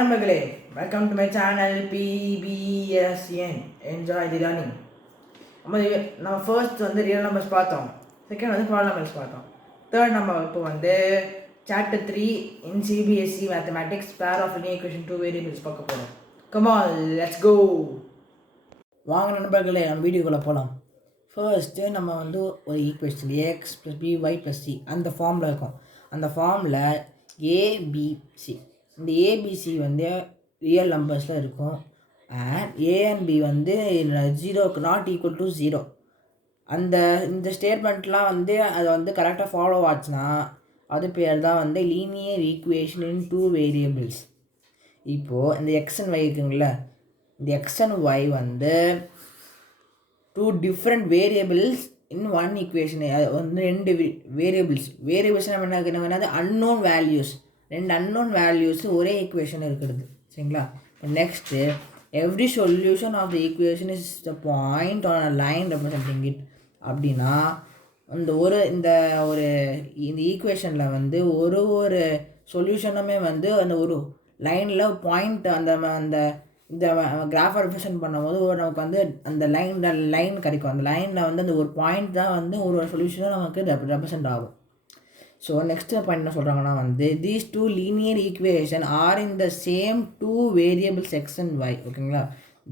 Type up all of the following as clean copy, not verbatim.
நண்பர்களே, welcome to my channel PBSN. Enjoy the learning. நம்ம first வந்து ரியல் நம்பர்ஸ் பார்த்தோம், செகண்ட் வந்து ப்ராப்ளம் நம்பர்ஸ் பார்த்தோம், தேர்ட் நம்ம இப்போ வந்து chapter 3 in CBSE mathematics pair of linear equation 2 variables பார்க்க போகிறோம். Come on, let's go. வாங்க நண்பர்களே, நம்ம வீடியோக்குள்ளே போகலாம். ஃபர்ஸ்ட்டு நம்ம வந்து ஒரு ஈக்குவேஷன் x + by + c அந்த ஃபார்மில் இருக்கும். அந்த ஃபார்மில் ஏபிசி, இந்த ஏபிசி வந்து ரியல் நம்பர்ஸில் இருக்கும். அண்ட் ஏ அண்ட் பி வந்து 0 நாட் ஈக்குவல் டு 0. இந்த ஸ்டேட்மெண்ட்லாம் வந்து அதை வந்து கரெக்டாக ஃபாலோ ஆச்சுன்னா அது பேர் தான் வந்து லீனியர் ஈக்குவேஷன் இன் 2 வேரியபிள்ஸ். இப்போது இந்த எக்ஸ் அண்ட் ஒய் இருக்குங்கள, இந்த எக்ஸ் அண்ட் ஒய் வந்து 2 டிஃப்ரெண்ட் வேரியபிள்ஸ் இன் 1 ஈக்குவேஷன். அது வந்து 2 வேரியபிள்ஸ் நம்ம என்னது அன்னோன் வேல்யூஸ், 2 அன்னோன் வேல்யூஸ் ஒரே ஈக்குவேஷன் இருக்கிறது. சரிங்களா? Next every solution of the equation is the point on a line representing it. அப்படின்னா இந்த ஈக்குவேஷனில் வந்து ஒரு சொல்யூஷனுமே வந்து அந்த ஒரு லைனில் பாயிண்ட் இந்த கிராஃபை ரெப்ரசன்ட் பண்ணும்போது நமக்கு வந்து அந்த லைன் கிடைக்கும். அந்த லைனில் வந்து அந்த ஒரு பாயிண்ட் தான் வந்து ஒரு சொல்யூஷனாக நமக்கு ரெப்ரசன்ட் ஆகும். ஸோ நெக்ஸ்ட் பாயிண்ட் என்ன சொல்கிறாங்கன்னா வந்து these 2 linear equation are in the same 2 variables x and y. ஓகேங்களா?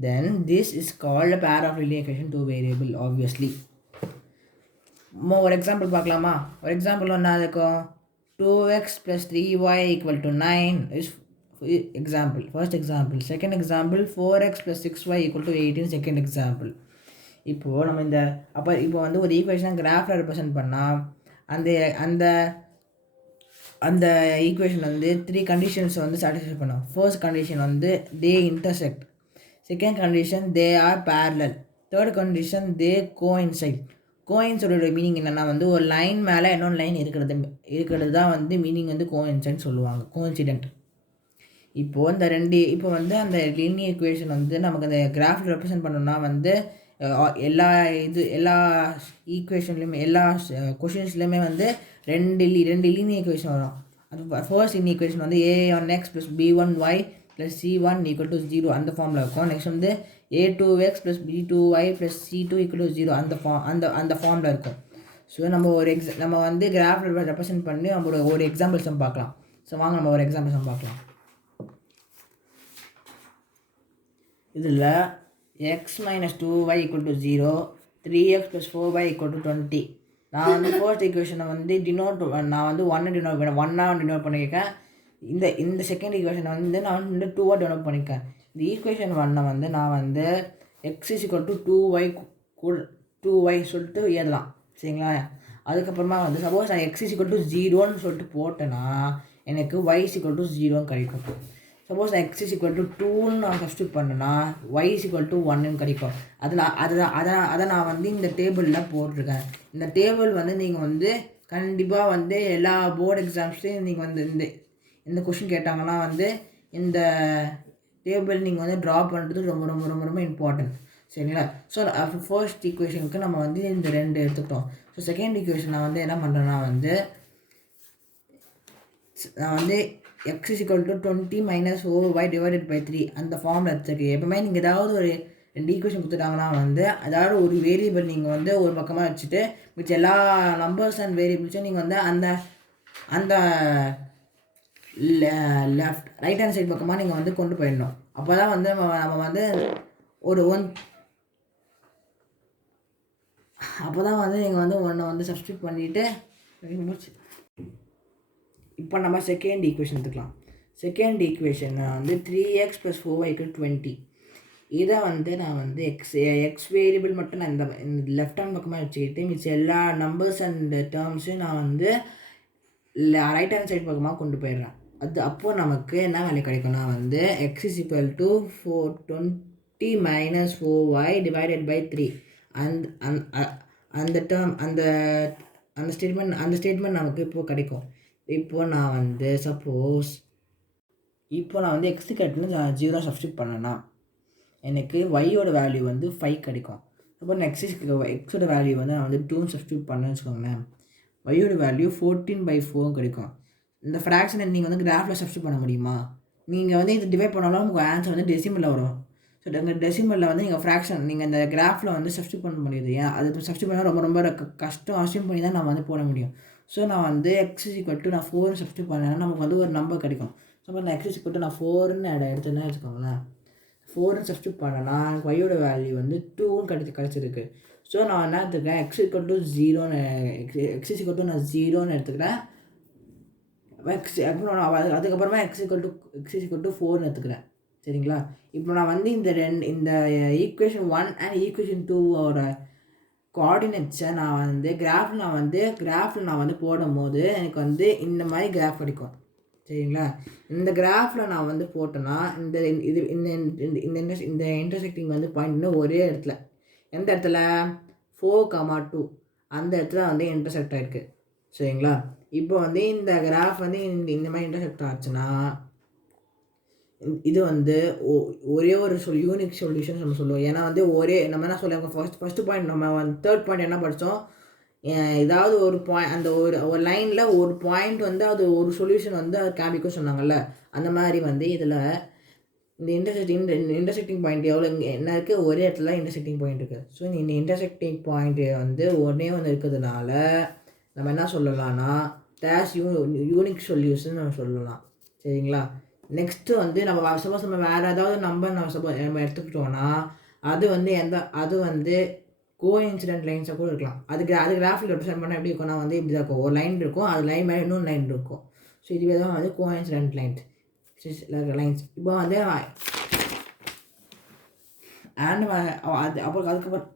Then this is called a pair of linear equation 2 variable obviously. ஒரு எக்ஸாம்பிள் பார்க்கலாமா? ஒரு எக்ஸாம்பிள் என்ன இருக்கும்? 2x + 3y = 9 is example, first example. Second example 4x + 6y = 18, second example. இப்போது நம்ம இப்போ வந்து ஒரு ஈக்குவேஷன் கிராஃபில் ரெப்ரசன்ட் பண்ணால் அந்த ஈக்குவேஷன் வந்து 3 கண்டிஷன்ஸ் வந்து சாட்டிஸ்ஃபை பண்ணும். ஃபர்ஸ்ட் கண்டிஷன் வந்து they intersect, second condition they are parallel, third condition they coincide. கோஇன்சைடோட மீனிங் என்னென்னா வந்து ஒரு லைன் மேலே இன்னொன்று லைன் இருக்கிறது தான் வந்து மீனிங் வந்து கோஇன்சைட் சொல்லுவாங்க, கோஇன்சிடென்ட். இப்போது இப்போ வந்து அந்த லீனியர் ஈக்குவேஷன் வந்து நமக்கு அந்த கிராஃபில் ரெப்ரசன்ட் பண்ணோம்னா வந்து எல்லா ஈக்குவேஷன்லையுமே எல்லா கொஷின்ஸ்லையுமே வந்து ரெண்டு லீனியர் ஈக்குவேஷன் வரும். அது ஃபர்ஸ்ட் லீனியர் ஈக்குவேஷன் வந்து a1x + b1y + c1 = 0 அந்த ஃபார்மில் இருக்கும். நெக்ஸ்ட் வந்து a2x + b2y + c2 = 0 அந்த ஃபார்மில் இருக்கும். ஸோ நம்ம வந்து கிராஃபில் ரெப்ரசன்ட் பண்ணி நம்மளோட ஒரு எக்ஸாம்பிள்ஸ் நம்ம பார்க்கலாம். ஸோ வாங்க நம்ம ஒரு எக்ஸாம்பிள்ஸ் நம்ம பார்க்கலாம். இதில் x - 2y = 0, 3x + 4y = 20. நான் வந்து ஃபர்ஸ்ட் ஈக்குவேஷனை வந்து நான் வந்து 1 டினோட் பண்ணியிருக்கேன். இந்த செகண்ட் ஈக்குவேஷனை வந்து நான் வந்து 2 டினோட் பண்ணியிருக்கேன். இந்த ஈக்குவேஷன் 1 வந்து நான் வந்து x = 2y சொல்லிட்டு எழுதலாம். சரிங்களா? அதுக்கப்புறமா வந்து சப்போஸ் நான் x = 0ன்னு சொல்லிட்டு போட்டேன்னா எனக்கு y = 0 கிடைக்கும். சப்போஸ் நான் x = 2ன்னு நான் சப்ஸ்டியூட் பண்ணேன்னா y = 1ன்னு கிடைக்கும். அதை நான் வந்து இந்த டேபிளில் போட்டிருக்கேன். இந்த டேபிள் வந்து நீங்கள் வந்து கண்டிப்பாக வந்து எல்லா போர்டு எக்ஸாம்ஸ்லையும் நீங்கள் வந்து இந்த கொஷின் கேட்டாங்கன்னா வந்து இந்த டேபிள் நீங்கள் வந்து ட்ரா பண்ணுறது ரொம்ப ரொம்ப ரொம்ப ரொம்ப இம்பார்ட்டன்ட். சரிங்களா? ஸோ ஃபர்ஸ்ட் ஈக்குவேஷனுக்கு நம்ம வந்து இந்த 2 எடுத்துக்கிட்டோம். ஸோ செகண்ட் ஈக்குவேஷன் நான் வந்து என்ன பண்ணுறேன்னா வந்து நான் வந்து x = 20 - 4y / 3 அந்த ஃபார்மில் எடுத்துருக்கு. எப்பவுமே நீங்கள் ஏதாவது ஒரு 2 ஈக்குவேஷன் கொடுத்துட்டாங்கன்னா வந்து அதாவது ஒரு வேரியபிள் நீங்கள் வந்து ஒரு பக்கமாக வச்சுட்டு மிச்ச எல்லா நம்பர்ஸ் அண்ட் வேரியபிள்ஸும் நீங்கள் வந்து அந்த லெஃப்ட் ரைட் ஹேண்ட் சைட் பக்கமாக நீங்கள் வந்து கொண்டு போயிடணும். அப்போ தான் வந்து நம்ம வந்து அப்போ தான் வந்து நீங்கள் வந்து ஒன்றை வந்து சப்ஸ்டியூட் பண்ணிவிட்டு முடிச்சு. இப்போ நம்ம செகண்ட் ஈக்குவேஷன் எடுத்துக்கலாம். செகண்ட் ஈக்குவேஷன் வந்து 3x + 4y = 20. இதை வந்து நான் வந்து எக்ஸ் வேரியபிள் மட்டும் நான் இந்த லெஃப்ட் ஹேண்ட் பக்கமாக வச்சுக்கிட்டு மிச்ச எல்லா நம்பர்ஸ் அண்ட் டேர்ம்ஸையும் நான் வந்து ரைட் ஹேண்ட் சைட் பக்கமாக கொண்டு போயிடுறேன். அப்போது நமக்கு என்ன வேல்யூ கிடைக்கும்னா வந்து x = 420 - 4y / 3 அந்த டேர்ம் அந்த ஸ்டேட்மெண்ட் நமக்கு இப்போது கிடைக்கும். இப்போ நான் வந்து சப்போஸ் நான் வந்து எக்ஸு கட்டுன்னு 0 சப்ஸ்டியூட் பண்ணேன்னா எனக்கு ஒய்யோட வேல்யூ வந்து 5 கிடைக்கும். அப்போ நான் எக்ஸோட வேல்யூ வந்து நான் வந்து 2 சப்ஸ்டியூட் பண்ணேன்னு வச்சுக்கோங்களேன், ஒய்யோட வேல்யூ 14/4 கிடைக்கும். இந்த ஃப்ராக்ஷனை நீங்கள் வந்து கிராஃபில் சப்ஸ்டியூட் பண்ண முடியுமா? நீங்கள் வந்து இது டிவைட் பண்ணாலும் உங்கள் ஆன்சர் வந்து டெசிமலில் வரும். ஸோ எங்கள் டெசிமலில் வந்து நீங்கள் ஃப்ராக்ஷன் நீங்கள் இந்த கிராஃபில் வந்து சப்ஸ்டியூட் பண்ண முடியுது. ஏன் அது சப்ஸ்டியூட் பண்ணால் ரொம்ப ரொம்ப கஷ்டம். அசியூம் பண்ணி தான் நம்ம வந்து போட முடியும். ஸோ நான் வந்து x = நான் 4 சப்ஸ்டியூட் பண்ணேன்னா நமக்கு வந்து ஒரு நம்பர் கிடைக்கும். ஸோ நான் x = நான் 4ன்னு எடுத்துன்னு வச்சுக்கோங்களேன். 4ன்னு சப்ஸ்டியூட் பண்ணேன்னா எனக்கு y வேல்யூ வந்து 2ன்னு கிடச்சிருக்கு. ஸோ நான் என்ன எடுத்துக்கிறேன், x = 0ன்னு நான் 0ன்னு எடுத்துக்கிறேன். அப்புறம் நான் அதுக்கப்புறமா x = 4ன்னு எடுத்துக்கிறேன். சரிங்களா? இப்போ நான் வந்து இந்த ஈக்குவேஷன் 1 அண்ட் ஈக்குவேஷன் 2ஓட கோஆர்டினேட்ஸை நான் வந்து கிராஃபில் நான் வந்து போடும்போது எனக்கு வந்து இந்த மாதிரி கிராஃப் கிடைக்கும். சரிங்களா? இந்த கிராஃபில் நான் வந்து போட்டேன்னா இந்த இன்டர்செக்டிங் வந்து பாயிண்ட் வந்து ஒரே இடத்துல, எந்த இடத்துல 4,2 அந்த இடத்துல வந்து இன்டர்செக்ட் ஆகிருக்கு. சரிங்களா? இப்போ வந்து இந்த கிராஃப் வந்து இந்த மாதிரி இன்டர்செக்ட் ஆச்சுன்னா இது வந்து ஒரே ஒரு யூனிக் சொல்யூஷன் நம்ம சொல்லுவோம். ஏன்னா வந்து நம்ம என்ன சொல்லுவோம், ஃபஸ்ட்டு பாயிண்ட் நம்ம தேர்ட் பாயிண்ட் என்ன படித்தோம், ஏதாவது ஒரு பாயிண்ட் அந்த ஒரு லைனில் ஒரு பாயிண்ட் வந்து அது ஒரு சொல்யூஷன் வந்து அது காமிக்கும் சொன்னாங்கல்ல. அந்த மாதிரி வந்து இதில் இந்த இன்டர்செக்டிங் பாயிண்ட் எவ்வளோ என்ன இருக்குது, ஒரே இடத்துல இன்டர்செக்டிங் பாயிண்ட் இருக்குது. ஸோ இந்த இன்டர்செக்டிங் பாயிண்ட் வந்து ஒன்றே ஒன்று இருக்கிறதுனால நம்ம என்ன சொல்லலாம்னா யூனிக் சொல்யூஷன் நம்ம சொல்லலாம். சரிங்களா? நெக்ஸ்ட்டு வந்து நம்ம சப்போஸ் நம்ம வேறு ஏதாவது நம்பர் நம்ம எடுத்துக்கிட்டோன்னா அது வந்து கோஇன்சிடென்ட் லைன்ஸாக கூட இருக்கலாம். அது கிராஃபில் ரெப்ரசென்ட் பண்ணால் எப்படி இருக்கும்னா வந்து இப்படி தான் இருக்கும். ஒரு லைன் இருக்கும், அது லைன் மேலே இன்னொரு லைன் இருக்கும். ஸோ இதுவே தான் வந்து கோஇன்சிடென்ட் லைன்ஸ். இப்போ வந்து அதுக்கப்புறம்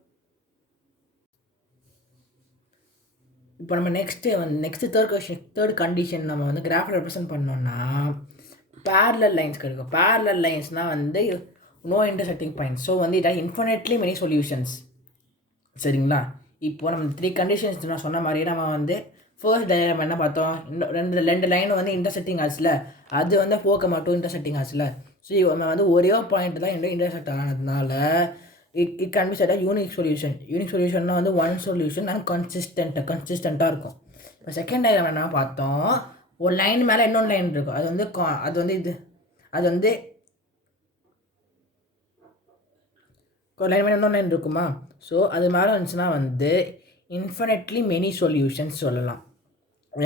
இப்போ நம்ம நெக்ஸ்ட்டு தேர்ட் கண்டிஷன் நம்ம வந்து கிராஃபில் ரெப்ரசென்ட் பண்ணோன்னா parallel lines கிடைக்கும். parallel linesனால் வந்து நோ இன்டர்செக்டிங் பாயிண்ட்ஸ். ஸோ வந்து இட் இன்ஃபினிட்லி மெனி சொல்யூஷன்ஸ். சரிங்களா? இப்போ நம்ம 3 கண்டிஷன்ஸ் நான் சொன்ன மாதிரியே நம்ம வந்து ஃபர்ஸ்ட் டயக்ராம் என்ன பார்த்தோம், ரெண்டு லைன் வந்து இன்டர்செக்டிங் ஆச்சுல, அது வந்து 4,2 இன்டர்செக்டிங் ஆச்சுல. ஸோ நம்ம வந்து ஒரே பாயிண்ட் தான் இன்டர்செக்ட் ஆனதுனால it can be said unique solution. Unique சொல்யூஷன்னா வந்து ஒன் சொல்யூஷன் அண்ட் கன்சிஸ்டண்ட்டாக இருக்கும். இப்போ செகண்ட் டயக்ராம் என்ன பார்த்தோம், ஒரு லைன் மேலே இன்னொன்று லைன் இருக்கும். ஒரு லைன் மேலே இன்னொன்று லைன் இருக்குமா. ஸோ அது மேலே வந்துச்சுன்னா வந்து இன்ஃபினிட்லி மெனி சொல்யூஷன்ஸ் சொல்லலாம்.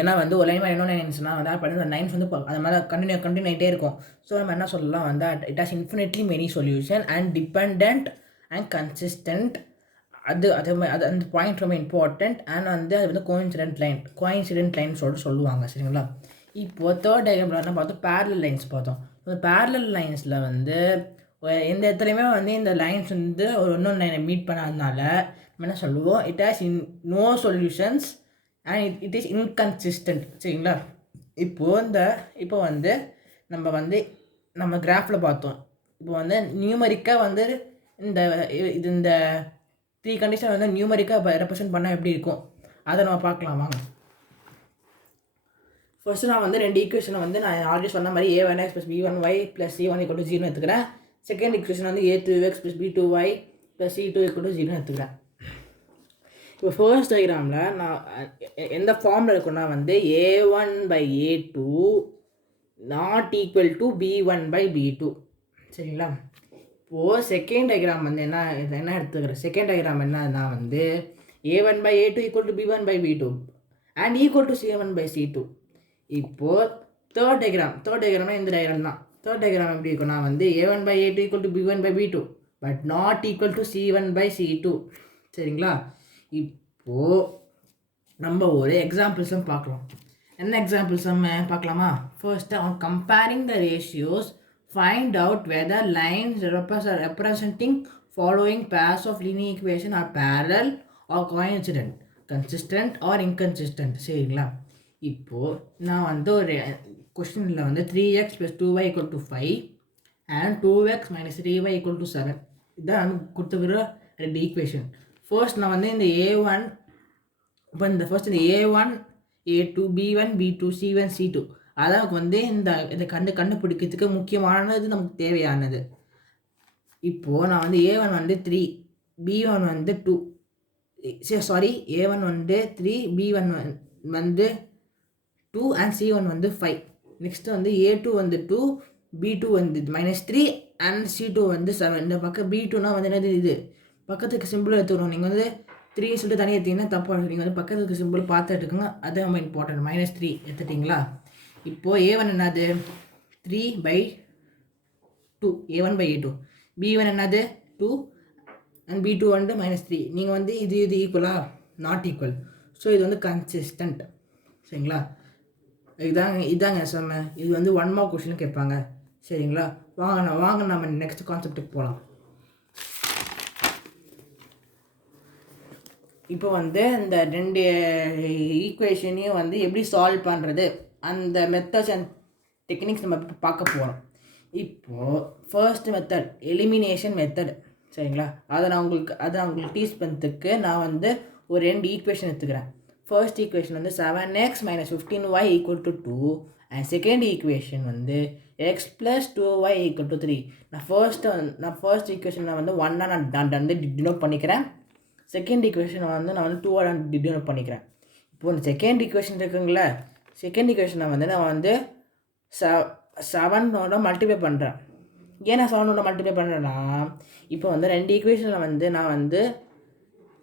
ஏன்னா வந்து ஒரு லைன் மேலே இன்னொன்று லைன் இருந்துச்சுன்னா வந்து அந்த லைன்ஸ் வந்து அது மேலே கண்டினியூ ஆகிட்டே இருக்கும். ஸோ நம்ம என்ன சொல்லலாம் வந்து it has infinitely many solution and depend and consistent. அது அந்த பாயிண்ட் ரொம்ப இம்பார்ட்டண்ட். அண்ட் வந்து அது வந்து கோஇன்சிடென்ட் லைன் சொல்லுவாங்க. சரிங்களா? இப்போது தேர்ட் டயக்ராமில் என்ன பார்த்தோம், பேரலல் லைன்ஸ் பார்த்தோம். இந்த பேரலல் லைன்ஸில் வந்து எந்த இடத்துலையுமே வந்து இந்த லைன்ஸ் வந்து ஒரு இன்னொன்று லைனை மீட் பண்ணாதனால நம்ம என்ன சொல்லுவோம், it has no solutions and it is inconsistent. சரிங்களா? இப்போ வந்து நம்ம கிராஃபில் பார்த்தோம். இப்போ வந்து நியூமரிக்காக வந்து இந்த 3 கண்டிஷன் வந்து நியூமரிக்காக ரெப்ரசென்ட் பண்ணால் எப்படி இருக்கும் அதை நம்ம பார்க்கலாம் வாங்க. ஃபர்ஸ்ட்டு நான் வந்து 2 ஈக்குவேஷனை வந்து நான் ஆல்ரெடி சொன்ன மாதிரி a1x + b1y + c1 = 0 எடுத்துக்கிறேன். செகண்ட் ஈக்குவேஷன் வந்து a2x + b2y + c2 = 0 எடுத்துக்கிறேன். இப்போ ஃபர்ஸ்ட் டயக்ராமில் நான் எந்த ஃபார்மில் இருக்குன்னா வந்து a1/a2 ≠ b1/b2. சரிங்களா? இப்போது செகண்ட் டயக்ராம் வந்து என்ன எடுத்துக்கிறேன், செகண்ட் டயக்ராம் என்னன்னா வந்து a1/a2 = b1/b2 அண்ட் = c1/c2. இப்போது தேர்ட் டயக்ராம்னா இந்த டயக்ராம் தான். தேர்ட் டயக்ராம் எப்படி இருக்குன்னா வந்து a1/a2 = b1/b2 but not equal to c1/c2. சரிங்களா? இப்போது நம்ம ஒரு எக்ஸாம்பிள்ஸும் பார்க்கலாம். என்ன எக்ஸாம்பிள்ஸும் பார்க்கலாமா? First on comparing the ratios find out whether lines representing following pairs of linear equation are parallel or coincident, consistent or inconsistent. சரிங்களா? இப்போது நான் வந்து ஒரு கொஸ்டினில் வந்து 3x + 2y = 5 and 2x - 3y = 7 இதான் கொடுத்துக்கிற 2 ஈக்குவேஷன். ஃபர்ஸ்ட் நான் வந்து இந்த a1 இப்போ இந்த a1 a2 b1 b2 c1 c2 அதான் வந்து இதை கண்டுபிடிக்கிறதுக்கு முக்கியமானது, நமக்கு தேவையானது. இப்போது நான் வந்து a1 வந்து 3 b1 வந்து 2 a1 வந்து 3 b1 வந்து 2 and c1 வந்து 5. நெக்ஸ்ட்டு வந்து a2 வந்து 2 B2 வந்து -3 அண்ட் C2 வந்து 7. இந்த பக்கம் B2னா வந்து என்னது இது பக்கத்துக்கு சிம்பிள் எடுத்துக்கணும். நீங்கள் வந்து 3 சொல்லிட்டு தனியாக எடுத்தீங்கன்னா தப்பாக. நீங்கள் வந்து பக்கத்துக்கு சிம்பிள் பார்த்து எடுத்துக்கோங்க. அது ரொம்ப இம்பார்ட்டன்ட். -3 எடுத்துட்டிங்களா? இப்போது A1 என்னது 3/2 A1/A2. B1 என்னது 2 அண்ட் B2 வந்து -3. நீங்கள் வந்து இது ஈக்குவலா? Not equal. ஸோ இது வந்து கன்சிஸ்டன்ட். சரிங்களா? இதாங்க சொன்னேன். இது வந்து 1 மார்க் கொஸ்டின் கேட்பாங்க. சரிங்களா? வாங்க நம்ம நெக்ஸ்ட் கான்செப்ட்டுக்கு போகலாம். இப்போ வந்து இந்த 2 ஈக்குவேஷனையும் வந்து எப்படி சால்வ் பண்ணுறது, அந்த மெத்தட்ஸ் அண்ட் டெக்னிக்ஸ் நம்ம இப்போ பார்க்க போகிறோம். இப்போது ஃபர்ஸ்ட் மெத்தட் எலிமினேஷன் மெத்தட். சரிங்களா? அதை நான் உங்களுக்கு டீச் பண்ணுறதுக்கு நான் வந்து ஒரு 2 ஈக்குவேஷன் எடுத்துக்கிறேன். ஃபர்ஸ்ட் ஈக்குவேஷன் வந்து 7x - 15y = 2 and second equation வந்து x + 2y = 3. நான் ஃபர்ஸ்ட் ஈக்குவேஷனை வந்து 1 நான் வந்து டினோட் பண்ணிக்கிறேன். செகண்ட் ஈக்குவேஷனை வந்து நான் வந்து 2 டினோட் பண்ணிக்கிறேன். இப்போ இந்த செகண்ட் ஈக்குவேஷன் இருக்குங்களா, செகண்ட் ஈக்குவேஷனை வந்து நான் வந்து 7ஓட மல்டிப்ளை பண்ணுறேன். ஏன் நான் 7ஓட மல்டிப்ளை பண்ணுறேன்னா, இப்போ வந்து 2 ஈக்குவேஷனில் வந்து நான் வந்து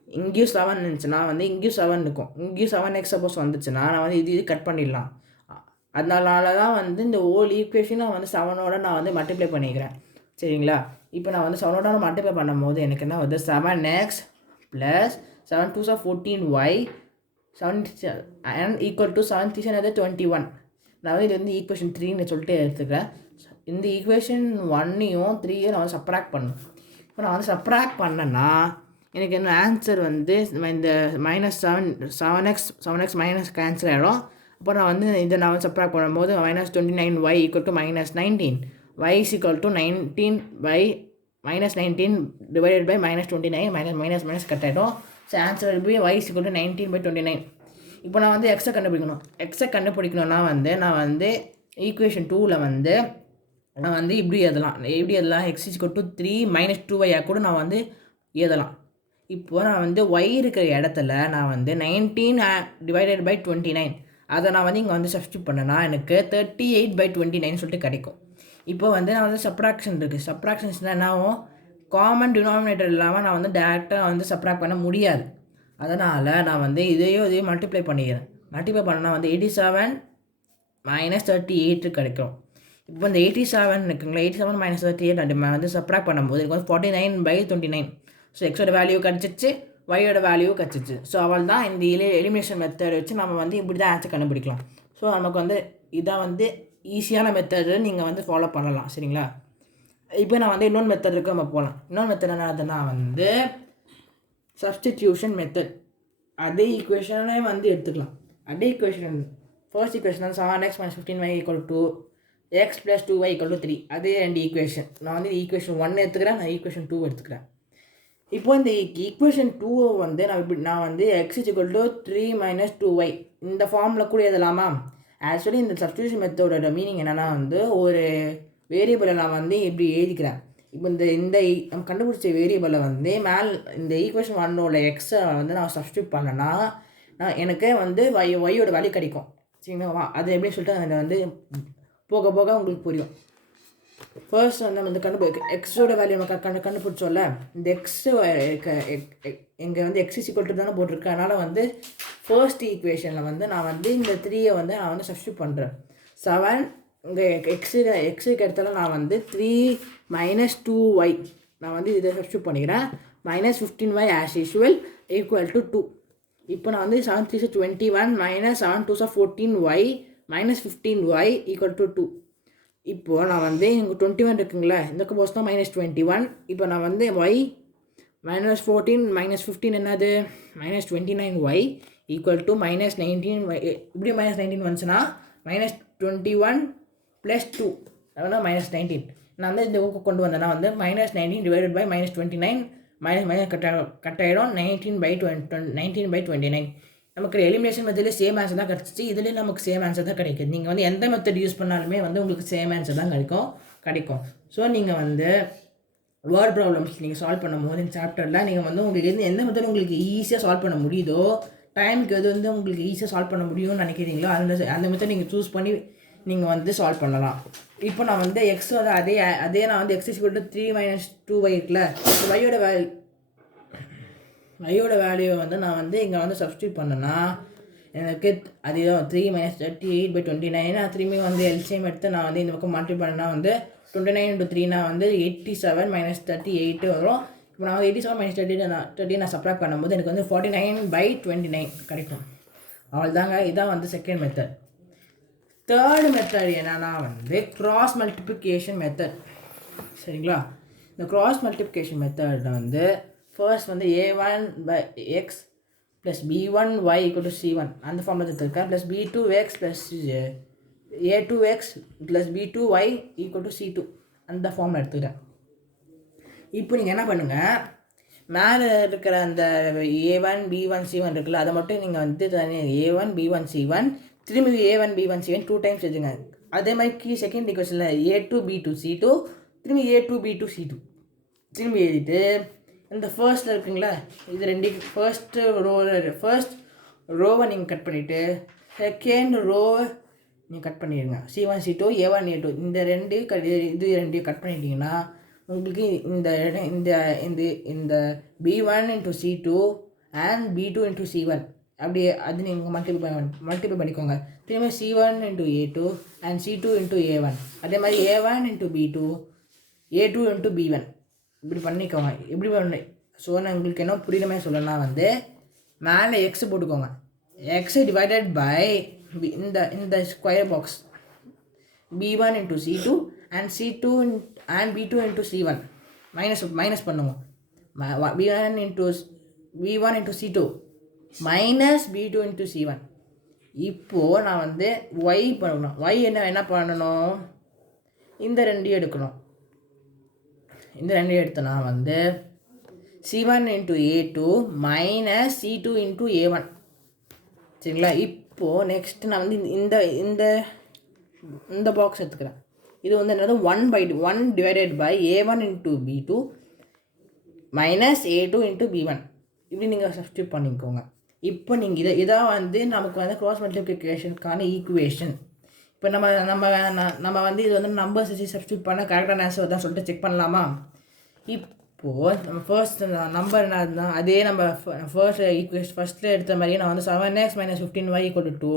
இங்கேயும் 7 இருந்துச்சுன்னா வந்து இங்கேயும் 7 இருக்கும். இங்கேயும் 7x சப்போஸ் வந்துச்சுன்னா நான் வந்து இது கட் பண்ணிடலாம். அதனால தான் வந்து இந்த ஹோல் ஈக்குவேஷனை வந்து 7ஓட நான் வந்து மல்டிப்ளை பண்ணிக்கிறேன். சரிங்களா? இப்போ நான் வந்து 7ஓட மல்டிப்ளை பண்ணும்போது எனக்கு என்ன வருது 7x + 7 2s are 14y 7 and equal to 7 3s another 21. நான் வந்து இது வந்து ஈக்குவேஷன் 3ன்னு சொல்லிட்டு எடுத்துக்கிறேன். இந்த ஈக்குவேஷன் 1ஐயும் 3ஐயும் நான் வந்து சப்ராக்ட் பண்ணணும். இப்போ நான் வந்து சப்ராக்ட் பண்ணேன்னா எனக்கு என்ன ஆன்சர் வந்து இந்த -7x மைனஸ் கேன்சல் ஆகிடும். அப்போ நான் வந்து இதை நான் வந்து சப்ராக்ட் பண்ணும்போது -29y = -19 y is equal to 19 by -19 divided by -29 minus cut ஆகிடும். So answer will be y is equal to 19/29. இப்போ நான் வந்து எக்ஸை கண்டுபிடிக்கணும்னா வந்து நான் வந்து ஈக்குவேஷன் 2ல் வந்து நான் வந்து இப்படி எழுதலாம். x is equal to 3 - 2y கூட நான் வந்து எழுதலாம். இப்போது நான் வந்து y இருக்கிற இடத்துல நான் வந்து 19 divided by 29 அதை நான் வந்து இங்கே வந்து சப்ஸ்டியூட் பண்ணேன்னா எனக்கு 38/29 சொல்லிட்டு கிடைக்கும். இப்போ வந்து நான் வந்து சப்ராக்ஷன் இருக்குது. சப்ராக்ஷன்ஸ்னால் என்னாகும், காமன் டினாமினேட்டர் இல்லாமல் நான் வந்து டேரெக்டாக வந்து சப்ராக்ட் பண்ண முடியாது. அதனால் நான் வந்து இதையும் மல்டிப்ளை பண்ணிக்கிறேன். மல்டிப்ளை பண்ணால் வந்து 87 - 38 கிடைக்கும். இப்போ இந்த 87 இருக்குங்களா, 87 - 38 நம்ம வந்து சப்ராக்ட் பண்ணும்போது எனக்கு வந்து 49/29. ஸோ எக்ஸோட வேல்யூ கிடச்சிச்சு, ஒய்யோட வேல்யூ கிடச்சிச்சு. ஸோ அவள் தான் இந்த எலிமினேஷன் மெத்தட் வச்சு நம்ம வந்து இப்படி தான் ஆன்சர் கண்டுபிடிக்கலாம். ஸோ நமக்கு வந்து இதான் வந்து ஈஸியான மெத்தடு, நீங்கள் வந்து ஃபாலோ பண்ணலாம். சரிங்களா? இப்போ நான் வந்து இன்னொன்று மெத்தட் இருக்குது, நம்ம போகலாம். இன்னொன்று மெத்தட் என்னதுன்னா வந்து சப்ஸ்டிடியூஷன் மெத்தட். அதே ஈக்குவேஷனே வந்து எடுத்துக்கலாம். அதே ஈக்குவேஷன் ஃபர்ஸ்ட் ஈக்குவேஷன் வந்து 7x - 15y = x + 2y = 3. அதே 2 ஈக்குவேஷன் நான் வந்து ஈக்குவேஷன் 1 எடுத்துக்கிறேன், நான் ஈக்குவேஷன் 2 எடுத்துக்கிறேன். இப்போ இந்த ஈக்குவேஷன் 2 வந்து நான் வந்து x is equal to 3 - 2y இந்த ஃபார்மில் கூட எழுதலாமா? ஆக்சுவலி இந்த சப்ஸ்டிடியூஷன் மெத்தடோட மீனிங் என்னென்னா வந்து ஒரு வேரியபிளை நான் வந்து இப்படி எழுதிக்கிறேன். இப்போ இந்த நம்ம கண்டுபிடிச்ச வேரியபிளை வந்து இந்த ஈக்குவேஷன் 1ஓட எக்ஸை வந்து நான் சப்ஸ்டியூட் பண்ணேன்னா எனக்கு வந்து ஒய்யோட வேல்யூ கிடைக்கும். சரிங்களா? அது எப்படின்னு சொல்லிட்டு அதை வந்து போக போக உங்களுக்கு புரியும். ஃபர்ஸ்ட் வந்து நம்ம இந்த எக்ஸோட வேல்யூ நம்ம கண்டுபிடிச்சோம்ல, இந்த எக்ஸு இங்கே வந்து x is equal to தானே போட்டிருக்கு. அதனால் வந்து ஃபர்ஸ்ட் ஈக்குவேஷனில் வந்து நான் வந்து இந்த 3ஐ வந்து நான் வந்து சப்ஸ்டியூட் பண்ணுறேன். 7 இங்கே எக்ஸுக்கு இடத்துல நான் வந்து 3 - 2y நான் வந்து இதை சப்ஸ்டியூட் பண்ணிக்கிறேன். -15y as usual = 2. இப்போ நான் வந்து 7 3s are 21 - 7 2s are 14y -15y = 2. இப்போது நான் வந்து இங்கே 21 இருக்குங்களா, இந்த போஸ்ட் தான் -21. இப்போ நான் வந்து y -14 - 15 என்னது -29y = -19y. இப்படி -19 வந்துச்சுன்னா -21 + 2 அதனால் -19. நான் வந்து இந்த ஊக்கு கொண்டு வந்தேன்னா வந்து -19 divided by -29 கட் ஆகிடும் 19/29. நமக்கு எலிமினேஷன் மெத்தடில் சேம் ஆன்சர் தான் கிடச்சிச்சு. இதுலேயும் நமக்கு சேம் ஆன்சர் தான் கிடைக்குது. நீங்கள் வந்து எந்த மெத்தட் யூஸ் பண்ணாலுமே வந்து உங்களுக்கு சேம் ஆன்சர் தான் கிடைக்கும். ஸோ நீங்கள் வந்து வேர்ட் ப்ராப்ளம்ஸ் நீங்கள் சால்வ் பண்ணும்போது இந்த சாப்டரில் நீங்கள் வந்து உங்களுக்கு எந்த மெத்தட் உங்களுக்கு ஈஸியாக சால்வ் பண்ண முடியுதோ, டைமுக்கு எது வந்து உங்களுக்கு ஈஸியாக சால்வ் பண்ண முடியும்னு நினைக்கிறீங்களோ அந்த மெத்தட் நீங்கள் சூஸ் பண்ணி நீங்கள் வந்து சால்வ் பண்ணலாம். இப்போ நான் வந்து எக்ஸ் வந்து அதே நான் வந்து எக்ஸ் ஈக்குவல் டு 3 - 2y இருக்குல்ல, வையோட வேல்யூ வந்து நான் வந்து இங்கே வந்து சப்ஸ்டியூட் பண்ணேன்னா எனக்கு அதுதான் 3 - 38/29. நான் திரும்பி வந்து எல்சிஎம் எடுத்து நான் வந்து இந்த பக்கம் மல்டிப்ளை பண்ணால் வந்து 29 × 3 வந்து 87 - 38 வரும். இப்போ நான் வந்து 87 - 30 நான் சப்ராக்ட் பண்ணும்போது எனக்கு வந்து 49/29 கிடைக்கும். அவ்வளோதாங்க. இதான் வந்து செகண்ட் மெத்தட். தேர்டு மெத்தட் என்னன்னா வந்து கிராஸ் மல்டிப்ளிகேஷன் மெத்தட். சரிங்களா? இந்த கிராஸ் மல்டிப்ளிகேஷன் மெத்தடில் வந்து ஃபர்ஸ்ட் வந்து a1/x + b1y = c1 அந்த ஃபார்மில் எடுத்துருக்கேன். Plus b2x + a2x + b2y = c2 அந்த ஃபார்மில் எடுத்துக்கிறேன். இப்போ நீங்கள் என்ன பண்ணுங்கள், மேலே இருக்கிற அந்த a1 b1 c1 இருக்குல்ல, அதை மட்டும் நீங்கள் வந்து a1 b1 c1 திரும்பி a1 b1 c1 2 டைம்ஸ் எழுதுங்க. அதே மாதிரி செகண்ட் ஈக்குவேஷனில் a2 b2 c2 திரும்பி a2 b2 c2 திரும்பி எழுதிட்டு இந்த ஃபர்ஸ்ட்டில் இருக்குங்களா, இது ரெண்டு ஃபர்ஸ்ட் ரோவை நீங்கள் கட் பண்ணிவிட்டு செகண்ட் ரோவை நீங்கள் கட் பண்ணிடுங்க. c1 c2 a1 a2 இந்த ரெண்டையும் ரெண்டையும் கட் பண்ணிட்டீங்கன்னா உங்களுக்கு இந்த b1 × c2 and b2 × c1 அப்படியே அது நீங்கள் மல்டிப்ளை பண்ணிக்கோங்க. திரும்ப c1 × a2 and c2 × a1 அதே மாதிரி a1 × b2 a2 × b1 இப்படி பண்ணிக்கோங்க. இப்படி பண்ணி ஸோ நான் உங்களுக்கு என்ன புரியுற மாதிரி சொல்லணும்னா வந்து மேலே எக்ஸ் போட்டுக்கோங்க. எக்ஸ் டிவைடட் பை இந்த square box b1 × c2 and c2 and b2 × c1 minus பண்ணுவோம். b1 × c2 minus b2 × c1. இப்போது நான் வந்து y பண்ணணும். y என்ன பண்ணணும், இந்த ரெண்டையும் எடுக்கணும். இந்த ரெண்டையும் எடுத்தோன்னா வந்து c1 × a2 minus c2 × a1. சரிங்களா? இப்போது நெக்ஸ்ட் நான் வந்து இந்த பாக்ஸ் எடுத்துக்கிறேன். இது வந்து என்னது 1/1 divided by a1 × b2 minus a2 × b1 இப்படி நீங்கள் சப்ஸ்டியூட் பண்ணிக்கோங்க. இப்போ நீங்கள் இதான் வந்து நமக்கு வந்து கிராஸ் மல்டிப்ளிகேஷனுக்கான ஈக்குவேஷன். இப்போ நம்ம வந்து இது வந்து நம்பர்ஸ் வச்சு சப்ஸ்டியூட் பண்ணால் கரெக்டான ஆன்சர் தான் சொல்லிட்டு செக் பண்ணலாமா? இப்போது நம்ம ஃபர்ஸ்ட் நம்பர் என்ன இருந்தால் அதே நம்ம ஃபர்ஸ்ட்டில் எடுத்த மாதிரியே நான் வந்து 7x - 15y = 2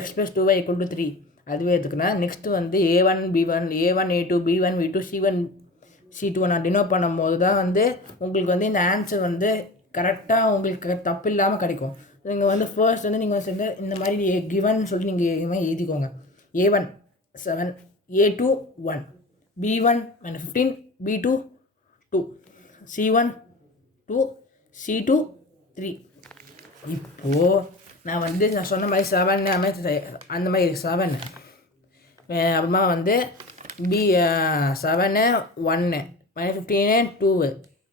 x + 2y = 3 அதுவே எடுத்துக்கினேன். நெக்ஸ்ட்டு வந்து a1 b1 a1 a2 b1 b2 c1 c2 நான் டினோட் பண்ணும்போது தான் வந்து உங்களுக்கு வந்து இந்த ஆன்சர் வந்து கரெக்டாக உங்களுக்கு தப்பு இல்லாமல் கிடைக்கும். நீங்கள் வந்து ஃபர்ஸ்ட் வந்து நீங்கள் வந்து இந்த மாதிரி கிவன் சொல்லி நீங்கள் இதுமாதிரி எழுதிக்கோங்க. a1 7 a2 1 b1 - 15 b2 2 c1 2 c2 3. இப்போது நான் சொன்ன மாதிரி 7 அந்த மாதிரி 7 அப்புறமா வந்து b7 1 -15 2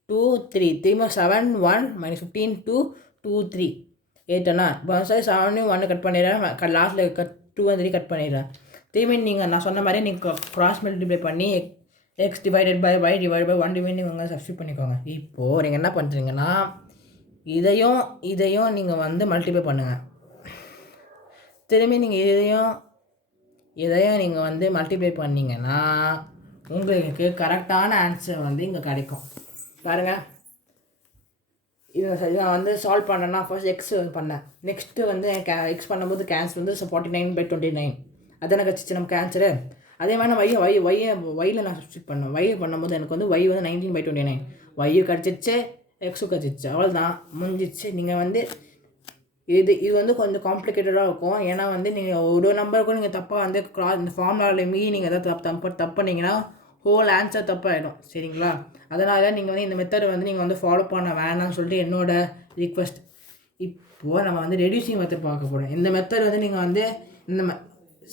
2 3 திரும்ப 7 1 - 15 2 2 3 8னா இப்போ 7 1 கட் பண்ணிடுறேன். லாஸ்ட்டில் 2 3 கட் பண்ணிடுறேன். திரும்பி நான் சொன்ன மாதிரி நீங்கள் கிராஸ் மல்டிப்ளை பண்ணி x divided by y divided by 1 divide நீங்கள் சப்ஸ்டியூட் பண்ணிக்கோங்க. இப்போது நீங்கள் என்ன பண்ணுறீங்கன்னா இதையும் நீங்கள் வந்து மல்டிப்ளை பண்ணுங்கள். திரும்பி நீங்கள் இதையும் நீங்கள் வந்து மல்டிப்ளை பண்ணிங்கன்னா உங்களுக்கு கரெக்டான ஆன்சர் வந்து இங்கே கிடைக்கும். பாருங்கள், இதை நான் வந்து சால்வ் பண்ணேன்னா ஃபர்ஸ்ட் எக்ஸ் பண்ணேன். நெக்ஸ்ட்டு வந்து எக்ஸ் பண்ணும்போது கேன்சர் வந்து 49/29 அதான கிடச்சிச்சு நமக்கு ஆன்சரு. அதே மாதிரி நான் ஒய்யில் நான் சப்ஸ்டியூட் பண்ணேன். ஒய் பண்ணும்போது எனக்கு வந்து ஒய் வந்து 19/29 ஒய்யும் கிடச்சிச்சு எக்ஸும் கிடச்சிச்சு. அவ்வளோ தான் முடிஞ்சிச்சு. நீங்கள் வந்து இது வந்து கொஞ்சம் காம்ப்ளிகேட்டடாக இருக்கும். ஏன்னா வந்து நீங்கள் ஒரு நம்பருக்கும் நீங்கள் தப்பாக வந்து இந்த ஃபார்முலாவில் மீறி நீங்கள் எதாவது தப்பு பண்ணிங்கன்னா ஹோல் ஆன்சர் தப்பாகிடும். சரிங்களா? அதனால் நீங்கள் வந்து இந்த மெத்தடை வந்து நீங்கள் வந்து ஃபாலோ பண்ண வேணாம்னு சொல்லிட்டு என்னோடய ரிக்வெஸ்ட். இப்போது நம்ம வந்து ரெடியூசிங் மெத்தட் பார்க்க போகிறோம். இந்த மெத்தட் வந்து நீங்கள் வந்து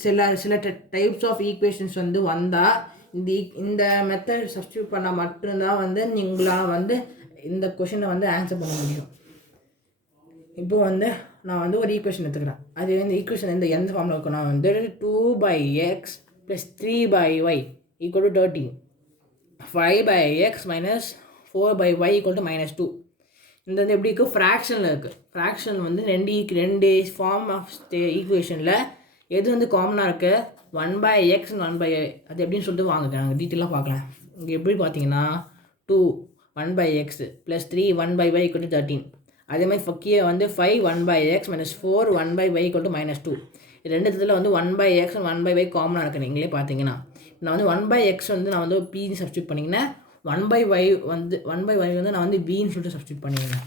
சில டைப்ஸ் ஆஃப் ஈக்குவேஷன்ஸ் வந்து வந்தால் இந்த மெத்தட் சப்ஸ்டியூட் பண்ணால் மட்டும்தான் வந்து நீங்களால் வந்து இந்த கொஷினை வந்து ஆன்சர் பண்ண முடியும். இப்போது வந்து நான் வந்து ஒரு ஈக்குவேஷன் எடுத்துக்கிறேன். அது வந்து ஈக்குவேஷன் எந்த ஃபார்மில் இருக்குன்னா வந்து 2/x + 3/y = 30 5/x - 4/y = -2. இந்த வந்து எப்படி இருக்குது, ஃப்ராக்ஷனில் இருக்குது. ஃப்ராக்ஷன் வந்து ரெண்டு ஃபார்ம் ஆஃப் ஈக்குவேஷனில் எது வந்து காமனாக இருக்குது, 1/x 1/y அது எப்படின்னு சொல்லிட்டு வாங்க நாங்கள் டீட்டெயிலாக பார்க்கலாம். இங்கே எப்படி பார்த்தீங்கன்னா 2 1/x + 3 1/y = 13. அதேமாதிரி கீழே வந்து 5 1/x - 4 1/y = -2. இது ரெண்டு இதில் வந்து 1/x 1/y காமனாக இருக்குது. நீங்களே பார்த்தீங்கன்னா நான் வந்து 1/x வந்து நான் வந்து பின்னு சப்ஸ்டியூட் பண்ணிங்கன்னா 1/y வந்து நான் வந்து பின்னு சொல்லிட்டு சப்ஸ்டியூட் பண்ணிக்கிறேன்.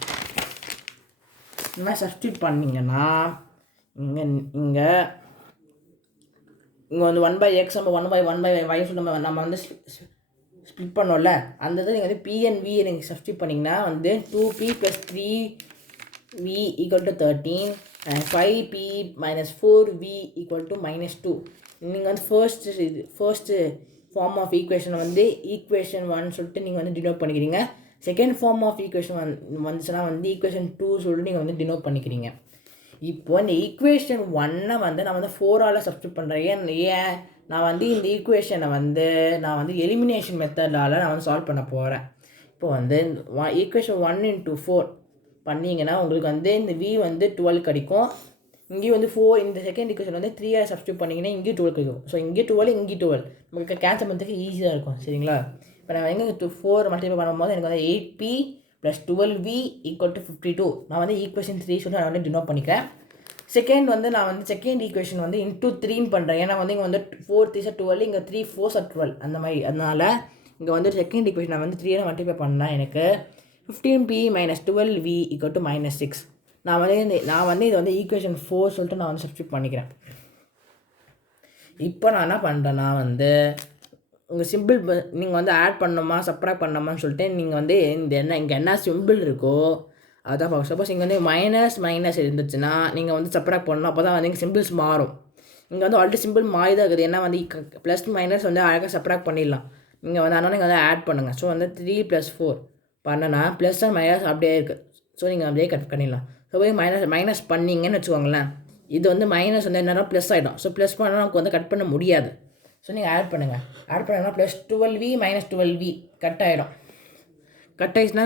இந்த மாதிரி சப்ஸ்டியூட் பண்ணிங்கன்னா இங்கே வந்து 1/x நம்ம 1/y சொல்லி நம்ம வந்து ஸ்ப்ளிட் பண்ணோம்ல, அந்த இதை நீங்கள் வந்து p and v நீங்கள் சப்ஸ்டியூட் பண்ணிங்கன்னா வந்து 2p + 3v = 13 and 5p - 4v = -2. நீங்கள் வந்து ஃபர்ஸ்ட்டு ஃபார்ம் ஆஃப் ஈக்குவேஷனை வந்து ஈக்குவேஷன் 1 சொல்லிட்டு நீங்கள் வந்து டினோட் பண்ணிக்கிறீங்க. செகண்ட் ஃபார்ம் ஆஃப் ஈக்குவேஷன் வந்துச்சுன்னா வந்து ஈக்குவேஷன் 2 சொல்லிட்டு நீங்கள் வந்து டினோட் பண்ணிக்கிறீங்க. இப்போ இந்த ஈக்குவேஷன் 1 வந்து நான் வந்து 4ஆல் சப்ஸ்டியூட் பண்ணுறேன். ஏன் நான் வந்து இந்த ஈக்குவேஷனை வந்து நான் வந்து எலிமினேஷன் மெத்தடால் நான் வந்து சால்வ் பண்ண போகிறேன். இப்போ வந்து ஈக்குவேஷன் 1 × 4 பண்ணிங்கன்னா உங்களுக்கு வந்து இந்த v வந்து 12 கிடைக்கும். இங்கேயும் வந்து 4 இந்த செகண்ட் ஈக்குவேஷன் வந்து 3ஆல் சப்ஸ்டியூட் பண்ணிங்கன்னா இங்கேயும் 12 கிடைக்கும். ஸோ இங்கே 12 இங்கே 12 நமக்கு கேன்சல் பண்ணுறதுக்கு ஈஸியாக இருக்கும். சரிங்களா? இப்போ நான் எங்கே 4 மல்டிப்ளை பண்ணும்போது எனக்கு வந்து 8p + 12v = 52. நான் வந்து ஈக்குவேஷன் 3 சொல்லி நான் வந்து டினோட் பண்ணிக்கிறேன். செகண்ட் வந்து நான் வந்து செகண்ட் ஈக்குவேஷன் வந்து × 3 பண்ணுறேன். ஏன்னா வந்து இங்கே வந்து 4 3 12 இங்கே 3 4 12 அந்த மாதிரி. அதனால் இங்கே வந்து செகண்ட் ஈக்குவேஷன் நான் வந்து 3ஆல் மல்டிப்ளை பண்ணால் எனக்கு 15p - 12v = -6. நான் வந்து இதை வந்து ஈக்குவேஷன் 4 சொல்லிட்டு நான் வந்து சப்ஸ்டியூட் பண்ணிக்கிறேன். இப்போ நான் என்ன பண்ணுறேன்னா வந்து உங்கள் சிம்பிள் நீங்கள் வந்து ஆட் பண்ணணுமா சப்ராக்ட் பண்ணணுமான்னு சொல்லிட்டு நீங்கள் வந்து இங்கே என்ன சிம்பிள் இருக்கோ அதான் பார்க்க. சப்போஸ் இங்கே வந்து மைனஸ் இருந்துச்சுன்னா நீங்கள் வந்து சப்ராக்ட் பண்ணணும். அப்போ தான் வந்து இங்கே சிம்பிள்ஸ் மாறும். இங்கே வந்து ஆல்ரெடி சிம்பிள் மாறி தான் இருக்குது. ஏன்னா வந்து ப்ளஸ் மைனஸ் வந்து அழகாக சப்ராக்ட் பண்ணிடலாம். நீங்கள் வந்து அதனால் நீங்கள் வந்து ஆட் பண்ணுங்கள். ஸோ வந்து 3 + 4 பண்ணனா ப்ளஸ் அண்ட் மைனஸ் அப்படியே இருக்குது. ஸோ நீங்கள் அப்படியே கட் பண்ணிடலாம். ஸோ போய் மைனஸ் பண்ணிங்கன்னு வச்சுக்கோங்களேன். இது வந்து மைனஸ் வந்து என்னன்னா ப்ளஸ் ஆகிடும். ஸோ ப்ளஸ் பண்ணால் நமக்கு வந்து கட் பண்ண முடியாது. ஸோ நீங்கள் ஆட் பண்ணுங்கள். ஆட் பண்ணிங்கன்னா +12v - 12v கட் ஆகிடும். கட் ஆகிடுச்சுன்னா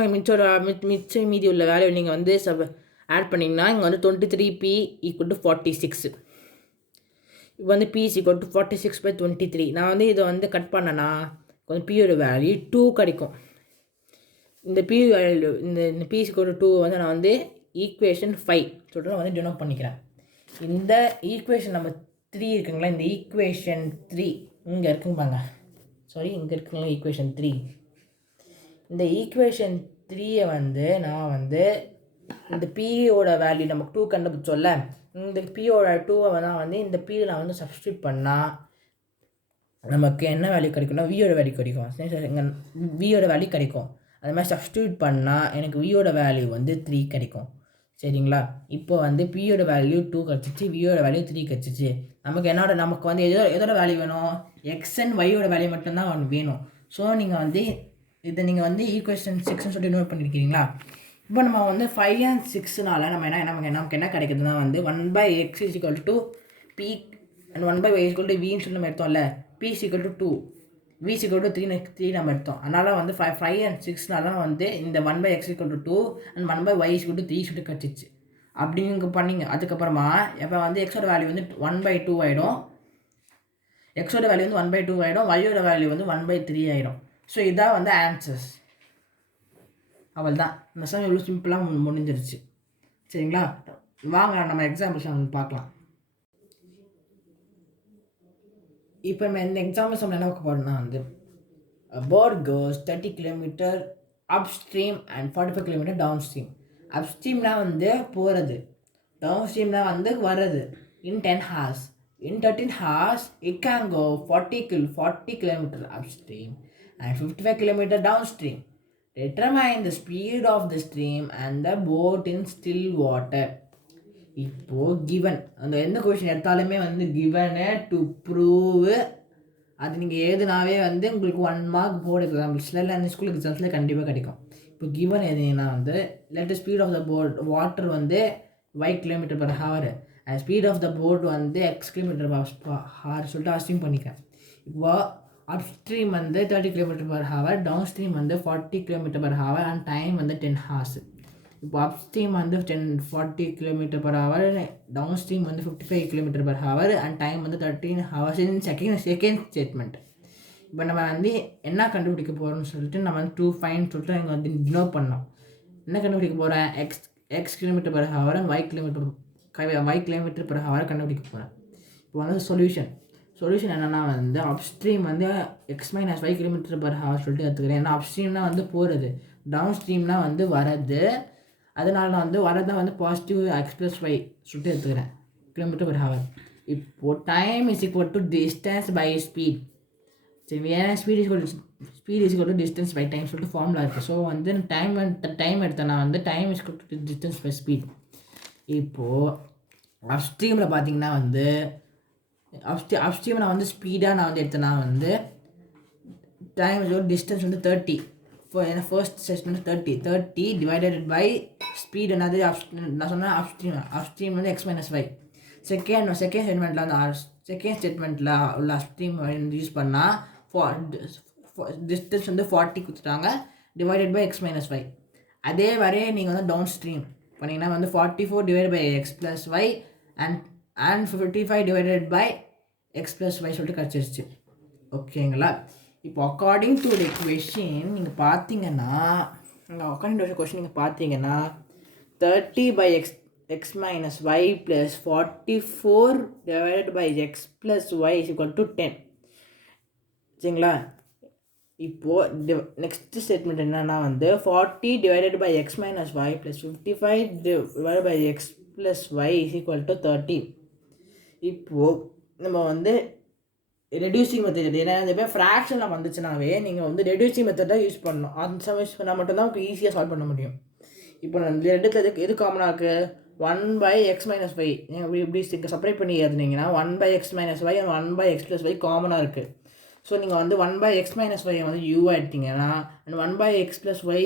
மிச்சம் மீதி உள்ள வேல்யூ நீங்கள் வந்து ஆட் பண்ணிங்கன்னா இங்கே வந்து 23p = 46. இப்போ வந்து p = 46/23. நான் வந்து இதை வந்து கட் பண்ணேன்னா கொஞ்சம் பியோட வேல்யூ 2 கிடைக்கும். இந்த p வேல்யூ இந்த p = 2 வந்து நான் வந்து ஈக்குவேஷன் 5 சொல்லிட்டு நான் வந்து டினோட் பண்ணிக்கிறேன். இந்த ஈக்குவேஷன் நம்பர் 3 இருக்குங்களா, இந்த ஈக்குவேஷன் 3 இங்கே இருக்குங்க இங்கே இருக்குங்களா ஈக்குவேஷன் 3. இந்த ஈக்குவேஷன் 3 வந்து நான் வந்து இந்த பியோட வேல்யூ நமக்கு 2 கண்டுபிடிச்சோம்ல, இந்த பியோட 2வை நான் வந்து இந்த பியில் நான் வந்து சப்ஸ்டியூட் பண்ணால் நமக்கு என்ன வேல்யூ கிடைக்கும்னா வியோட வேல்யூ கிடைக்கும். இங்கே வியோட வேல்யூ கிடைக்கும். அது மாதிரி சப்ஸ்டியூட் பண்ணால் எனக்கு வியோட வேல்யூ வந்து 3 கிடைக்கும். சரிங்களா? இப்போ வந்து பியோட வேல்யூ 2 கிடச்சிச்சு, வியோட வேல்யூ 3 கிடச்சிச்சு. நமக்கு வந்து எதோட வேல்யூ வேணும்? எக்ஸ் அண்ட் ஒய்யோட வேல்யூ மட்டும்தான் வேணும். ஸோ நீங்கள் வந்து இதை நீங்கள் வந்து ஈக்குவேஷன் 6ன்னு சொல்லி நோட் பண்ணியிருக்கீங்களா? இப்போ நம்ம வந்து 5 and 6னால நமக்கு என்ன கிடைக்குதுன்னா வந்து 1/x = p and 1/y = vன்னு சொல்லி நம்ம எடுத்தோம்ல. p = 2 v = 3 நம்ம எடுத்தோம். அதனால் வந்து 5 and 6னால வந்து இந்த 1/x = 2 and 1/y = 3 சொல்லி கிடச்சிச்சு. அப்படிங்க பண்ணிங்க. அதுக்கப்புறமா இப்போ வந்து எக்ஸோட வேல்யூ வந்து 1/2 ஆகிடும். எக்ஸோட வேல்யூ வந்து 1/2 ஆகிடும். ஒய்யோட வேல்யூ வந்து 1/3 ஆகிடும். ஸோ இதான் வந்து ஆன்சர்ஸ். அவள் தான் இந்த சம் எவ்வளோ சிம்பிளாக முடிஞ்சிருச்சு. சரிங்களா? வாங்க நம்ம எக்ஸாம்பிள்ஸ் வந்து பார்க்கலாம். இப்போ நம்ம இந்த எக்ஸாம்பிள்ஸ் நம்ம என்ன பார்க்க போகிறோம்னா வந்து a bird goes 30 km upstream and 45 km downstream. அப்ஸ்ட்ரீம்னா வந்து போகிறது, டவுன்ஸ்ட்ரீம்னா வந்து வர்றது. in 10 hours. In 13 hours, it can go 40 km upstream and 55 km downstream. Determine the speed of the stream and the boat in still water. இப்போது given அந்த எந்த question எடுத்தாலுமே வந்து கிவனு to prove அது நீங்கள் எழுதுனாவே வந்து உங்களுக்கு 1 mark போர்டு எக்ஸாம்பிள்ஸில் இல்லை அந்த ஸ்கூல் எக்ஸாம்ஸில் கண்டிப்பாக கிடைக்கும். இப்போ கிவன் எதுனா வந்து let speed of the boat water வந்து y km/h and speed of the boat வந்து x km/h சொல்லிட்டு அஸ்யூம் பண்ணிக்கிறேன். இப்போ அப்ஸ்ட்ரீம் வந்து 30 km/h, டவுன் ஸ்ட்ரீம் வந்து 40 km/h அண்ட் டைம் வந்து 10 hours. இப்போ அப் ஸ்ட்ரீம் வந்து 40 km/h, டவுன் ஸ்ட்ரீம் வந்து 55 km/h அண்ட் டைம் வந்து 13 hours இன் செகண்ட் ஸ்டேட்மெண்ட். இப்போ நம்ம வந்து என்ன கண்டுபிடிக்க போகிறோம்னு சொல்லிட்டு நம்ம வந்து 2 ஃபைன் சொல்லிட்டு இங்கே வந்து டினோட் பண்ணோம். என்ன கண்டுபிடிக்க போகிறேன்? X km/h and y km/h கண்டுபிடிக்க போகிறேன். இப்போ வந்து சொல்யூஷன் என்னென்னா வந்து அப்ஸ்ட்ரீம் வந்து x - y km/h சொல்லிட்டு எடுத்துக்கிறேன். ஏன்னா அப்ஸ்ட்ரீம்னா வந்து போகிறது, டவுன் ஸ்ட்ரீம்னா வந்து வரது. அதனால நான் வந்து வரதான் வந்து பாசிட்டிவ் x + y சொல்லிட்டு எடுத்துக்கிறேன் km/h. இப்போது time is equal to distance by speed. சரி, ஏன்னா speed is equal to distance by time சொல்லிட்டு ஃபார்முலா இருக்குது. ஸோ வந்து டைம் எடுத்தேன்னா வந்து time is equal to distance by speed. இப்போது அப்ஸ்ட்ரீமில் பார்த்தீங்கன்னா வந்து அப்ஸ்ட்ரீம் நான் வந்து ஸ்பீடாக நான் வந்து எடுத்தேன்னா வந்து டைம் டிஸ்டன்ஸ் வந்து 30. ஏன்னா ஃபர்ஸ்ட் செஷன் வந்து 30 டிவைடட் பை ஸ்பீட் என்னது நான் சொன்னேன் அப்ஸ்ட்ரீம் வந்து x - y. செகண்ட் ஸ்டேட்மெண்ட்டில் வந்து செகண்ட் ஸ்டேட்மெண்ட்டில் உள்ள அப்ஸ்ட்ரீம் யூஸ் பண்ணால் டிஸ்டன்ஸ் வந்து 40 கொடுத்துட்டாங்க டிவைடட் பை x - y. அதே வரையே நீங்கள் வந்து டவுன் ஸ்ட்ரீம் பண்ணிங்கன்னா வந்து 44 divided by x + y and 55 divided by x + y சொல்லிட்டு கிடச்சிருச்சு. ஓகேங்களா? இப்போ அக்கார்டிங் டு தி கொஷின் நீங்கள் பார்த்தீங்கன்னா 30 by x - y plus 44 divided by x plus y is equal to 10. சரிங்களா? இப்போது நெக்ஸ்ட் ஸ்டேட்மெண்ட் என்னன்னா வந்து 40 divided by x - y plus 55 divided by x plus y is equal to 30. இப்போது நம்ம வந்து reducing method, ஏன்னா இந்த ஃப்ராக்ஷனில் வந்துச்சுனாவே நீங்கள் வந்து ரெடியூசிங் மெத்தட் யூஸ் பண்ணணும். அந்த யூஸ் பண்ணால் மட்டும்தான் உங்களுக்கு ஈஸியாக சால்வ் பண்ண முடியும். இப்போ நம்ம ரெண்டுத்துக்கு எது காமனாக இருக்குது? 1/x - y. நீங்கள் இப்படி செப்பரேட் பண்ணி எழுதுனீங்கன்னா 1/x - y and 1/x + y காமனாக இருக்குது. ஸோ நீங்கள் வந்து 1/x - y வந்து u-ஆக எடுத்தீங்கன்னா அண்ட் 1/x + y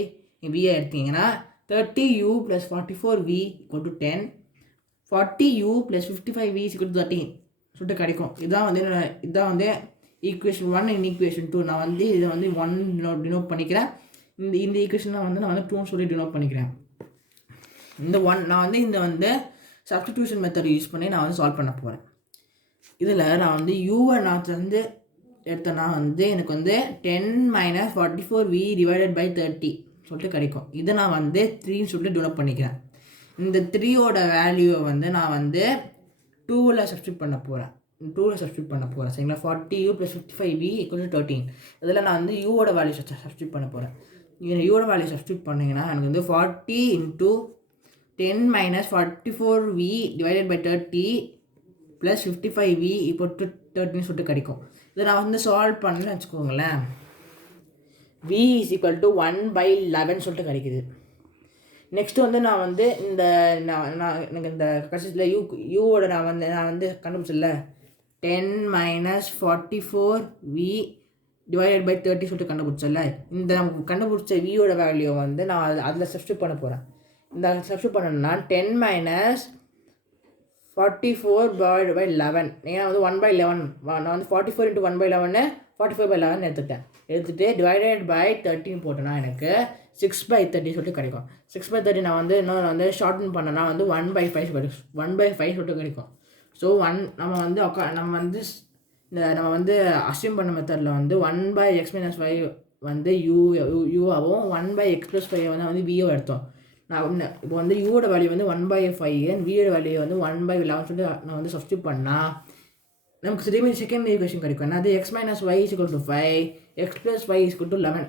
v-ஆக எடுத்தீங்கன்னா 30u + 44v = 10, 40u + 55v = 13 சொல்லிட்டு கிடைக்கும். இதான் வந்து ஈக்குவேஷன் 1 அண்ட் ஈக்குவேஷன் 2. நான் வந்து இதை வந்து 1 டினோட் பண்ணிக்கிறேன். இந்த ஈக்குவேஷனில் வந்து நான் வந்து 2 சொல்லி டினோட் பண்ணிக்கிறேன். நான் வந்து சப்ஸ்டிடியூஷன் மெத்தட் யூஸ் பண்ணி நான் வந்து சால்வ் பண்ண போகிறேன். இதில் நான் வந்து யூவை நான் வந்து எடுத்தேன்னா வந்து எனக்கு வந்து 10 - 44v டிவைடட் பை 30 சொல்லிட்டு கிடைக்கும். இதை நான் வந்து 3 சொல்லிட்டு டினோட் பண்ணிக்கிறேன். இந்த 3யோட வேல்யூவை வந்து நான் வந்து 2ல் சப்ஸ்டியூட் பண்ண போகிறேன். சரிங்களா? 40u + 55v = 13. இதில் நான் வந்து யூவோட வேல்யூ சப்ஸ்டியூட் பண்ண போகிறேன். யூவோட வேல்யூ சப்ஸ்டியூட் பண்ணிங்கன்னா எனக்கு வந்து 40 × 10 - 44v டிவைடட் பை 30 + 55v = 13 சொல்லிட்டு கிடைக்கும். இதை நான் வந்து சால்வ் பண்ணேன்னு வச்சுக்கோங்களேன். v = 1/11 சொல்லிட்டு கிடைக்குது. நெக்ஸ்ட்டு வந்து நான் வந்து எனக்கு இந்த கடைசியில் யூவோட நான் வந்து கண்டுபிடிச்சல 10 - 44v டிவைடட் பை 30 சொல்லிட்டு கண்டுபிடிச்சல, இந்த நமக்கு கண்டுபிடிச்ச வியோட வேல்யூ வந்து நான் அதில் சப்ஸ்டியூட் பண்ண போகிறேன். இந்த சப்ஸ்டியூட் பண்ணணும்னா 10 - 44/11. ஏன்னா வந்து 1/11 நான் வந்து 44 × 1/11 44/11 எடுத்துகிட்டு டிவைடட் பை 13 போட்டேன்னா எனக்கு 6/30 சொல்லிட்டு கிடைக்கும். 6/30 நான் வந்து ஷார்ட்டன் பண்ணேன்னா வந்து 1/5 சொல்லிட்டு கிடைக்கும். ஸோ நம்ம வந்து அஸ்யூம் பண்ண மெத்தடில் வந்து 1/x - y வந்து யூவாகவும் 1/x + y வந்து வியோ எடுத்தோம். நான் இப்போ வந்து யூவோட வேல்யூ வந்து 1/5 அண்ட் வியோட வேல்யூ வந்து 1/11 சொல்லிட்டு நான் வந்து சப்ஸ்டியூட் பண்ணால் நமக்கு திரும்பி செகண்ட் ஈக்குவேஷன் கிடைக்கும். அது x - y = 5, x + y = 11.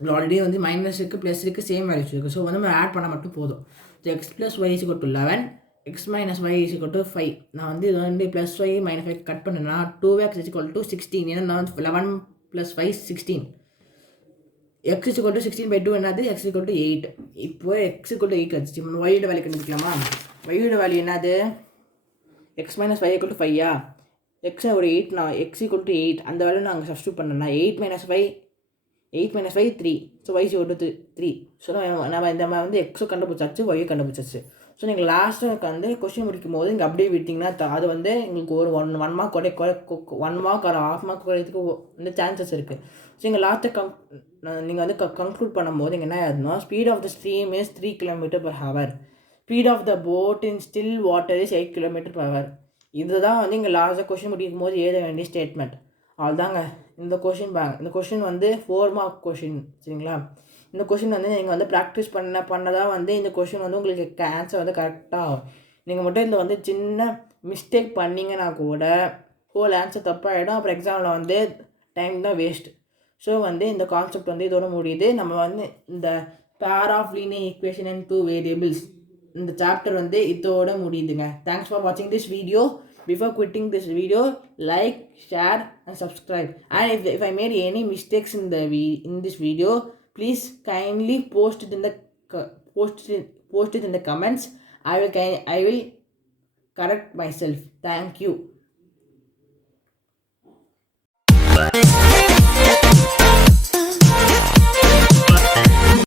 இதில் ஆல்ரெடி வந்து மைனஸுக்கு ப்ளஸுக்கு சேம் வேல்யூஸ் இருக்குது. ஸோ வந்து நம்ம ஆட் பண்ண மட்டும் போதும். So x + y = 11, x - y = 5. நான் வந்து இது வந்து +y - 5 கட் பண்ணேன்னா 2x = 16. ஏன்னா நான் வந்து 11 + 5 16. x = 16/2 என்னது? x = 8. இப்போ x = 8 வச்சு y-யோட வேல்யூ கண்டுபிடிக்கலாமா? y-யோட வேல்யூ என்னது? x - y = 5. x ஒரு 8 நான் x = 8 அந்த வேல்யூ நாங்கள் சப்ஸ்டியூட் பண்ணோம்னா 8 - 5 3. So y = 3. ஸோ நம்ம வந்து x கண்டுபிடிச்சாச்சு, y கண்டுபிடிச்சாச்சு. ஸோ நீங்கள் லாஸ்ட்டு வந்து கொஷின் முடிக்கும் போது இங்கே அப்படியே விட்டிங்கன்னா அது வந்து உங்களுக்கு ஒரு ஒன் மார்க் 1 மார்க் ஒரு ½ மார்க் குறையதுக்கு வந்து சான்சஸ் இருக்குது. ஸோ இங்கே லாஸ்ட்டு நீங்கள் வந்து கன்க்ளூட் பண்ணும்போது இங்கே என்ன ஆகுதுன்னா speed of the stream is 3 km/h, speed of the boat in still water is 8 km/h. இதுதான் வந்து இங்கே லாஸ்ட்டாக கொஷின் முடிக்கும் போது எழுத வேண்டிய ஸ்டேட்மெண்ட். அவ்வளோதாங்க இந்த கொஷின் வந்து 4 மார்க் கொஷின். சரிங்களா? இந்த கொஷின் வந்து நீங்கள் வந்து ப்ராக்டிஸ் பண்ணதான் வந்து இந்த கொஷின் வந்து உங்களுக்கு ஆன்சர் வந்து கரெக்டாக ஆகும். நீங்கள் மட்டும் இதில் வந்து சின்ன மிஸ்டேக் பண்ணிங்கன்னா கூட ஹோல் ஆன்சர் தப்பாகிடும். அப்புறம் எக்ஸாமில் வந்து டைம் தான் வேஸ்ட்டு. ஸோ வந்து இந்த கான்செப்ட் வந்து இதோட முடியுது. நம்ம வந்து இந்த pair of linear equation and 2 variables இந்த சாப்டர் வந்து இதோட முடியுதுங்க. தேங்க்ஸ் ஃபார் வாட்சிங் this video. Before quitting this video, like, share and subscribe. And if I made any mistakes in this video, please kindly post it in the comments. I will correct myself. Thank you.